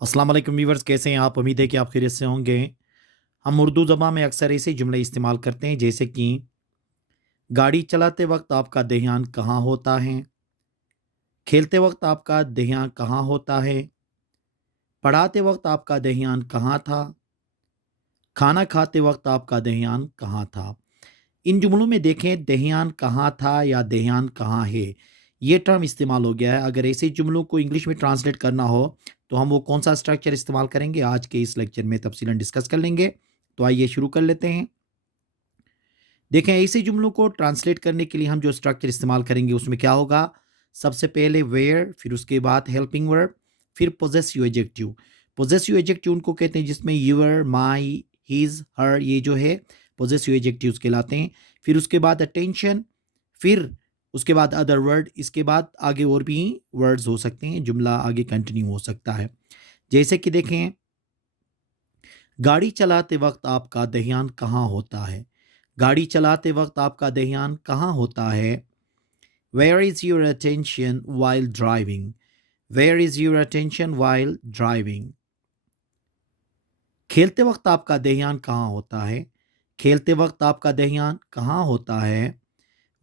अस्सलाम वालेकुम व्यूअर्स, कैसे हैं आप? उम्मीद है कि आप खैरियत से होंगे। हम उर्दू ज़बान में अक्सर ऐसे जुमले इस्तेमाल करते हैं जैसे कि गाड़ी चलाते वक्त आपका ध्यान कहाँ होता है, खेलते वक्त आपका ध्यान कहाँ होता है, पढ़ाते वक्त आपका ध्यान कहाँ था, खाना खाते वक्त आपका ध्यान कहाँ था। इन जुमलों में देखें ध्यान कहाँ था या ध्यान कहाँ है, ये टर्म इस्तेमाल हो गया है। अगर ऐसे जुमलों को इंग्लिश में ट्रांसलेट करना हो तो हम वो कौन सा स्ट्रक्चर इस्तेमाल करेंगे, आज के इस लेक्चर में तफसीलन डिस्कस कर लेंगे। तो आइए शुरू कर लेते हैं। देखें ऐसे जुमलों को ट्रांसलेट करने के लिए हम जो स्ट्रक्चर इस्तेमाल करेंगे उसमें क्या होगा। सबसे पहले वेयर, फिर उसके बाद हेल्पिंग वर्ब, फिर पोजेसिव एडजेक्टिव। पोजेसिव एडजेक्टिव उनको कहते हैं जिसमें यूर, माई, हिज, हर ये जो है पोजेसिव एडजेक्टिव्स कहलाते हैं। फिर उसके बाद अटेंशन, फिर उसके बाद अदर वर्ड, इसके बाद आगे और भी वर्ड्स हो सकते हैं, जुमला आगे कंटिन्यू हो सकता है। जैसे कि देखें, गाड़ी चलाते वक्त आपका ध्यान कहाँ होता है। गाड़ी चलाते वक्त आपका ध्यान कहाँ होता है। Where is your attention while driving. Where is your attention while driving. खेलते वक्त आपका ध्यान कहाँ होता है। खेलते वक्त आपका ध्यान कहाँ होता है।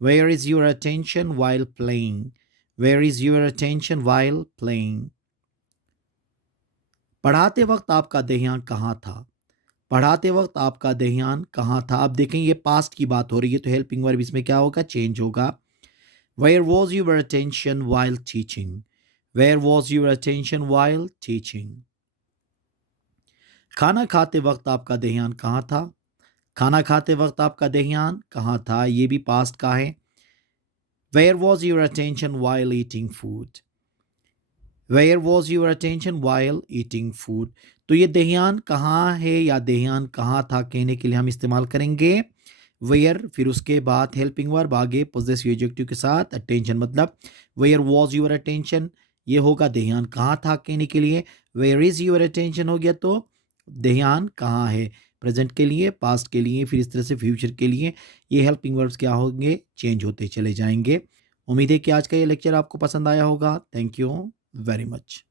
Where is your attention while playing. Where is your attention while playing. पढ़ाते वक्त आपका ध्यान कहाँ था। पढ़ाते वक्त आपका ध्यान कहाँ था। अब देखें ये पास्ट की बात हो रही है तो हेल्पिंग वर्ब इसमें क्या होगा, चेंज होगा। Where was your attention while teaching. Where was your attention while teaching. खाना खाते वक्त आपका ध्यान कहाँ था। खाना खाते वक्त आपका ध्यान कहाँ था, ये भी पास्ट का है। Where was your attention while eating food. Where was your attention while eating food. तो ये ध्यान कहाँ है या ध्यान कहाँ था कहने के लिए हम इस्तेमाल करेंगे वेयर, फिर उसके बाद हेल्पिंग वर्ब, आगे पोजेसिव एडजेक्टिव के साथ अटेंशन। मतलब वेयर वॉज यूर अटेंशन ये होगा ध्यान कहाँ था कहने के लिए। वेयर इज यूर अटेंशन हो गया तो ध्यान कहाँ है, प्रेजेंट के लिए, पास्ट के लिए, फिर इस तरह से फ्यूचर के लिए ये हेल्पिंग वर्ब्स क्या होंगे, चेंज होते चले जाएंगे। उम्मीद है कि आज का ये लेक्चर आपको पसंद आया होगा। Thank you very much.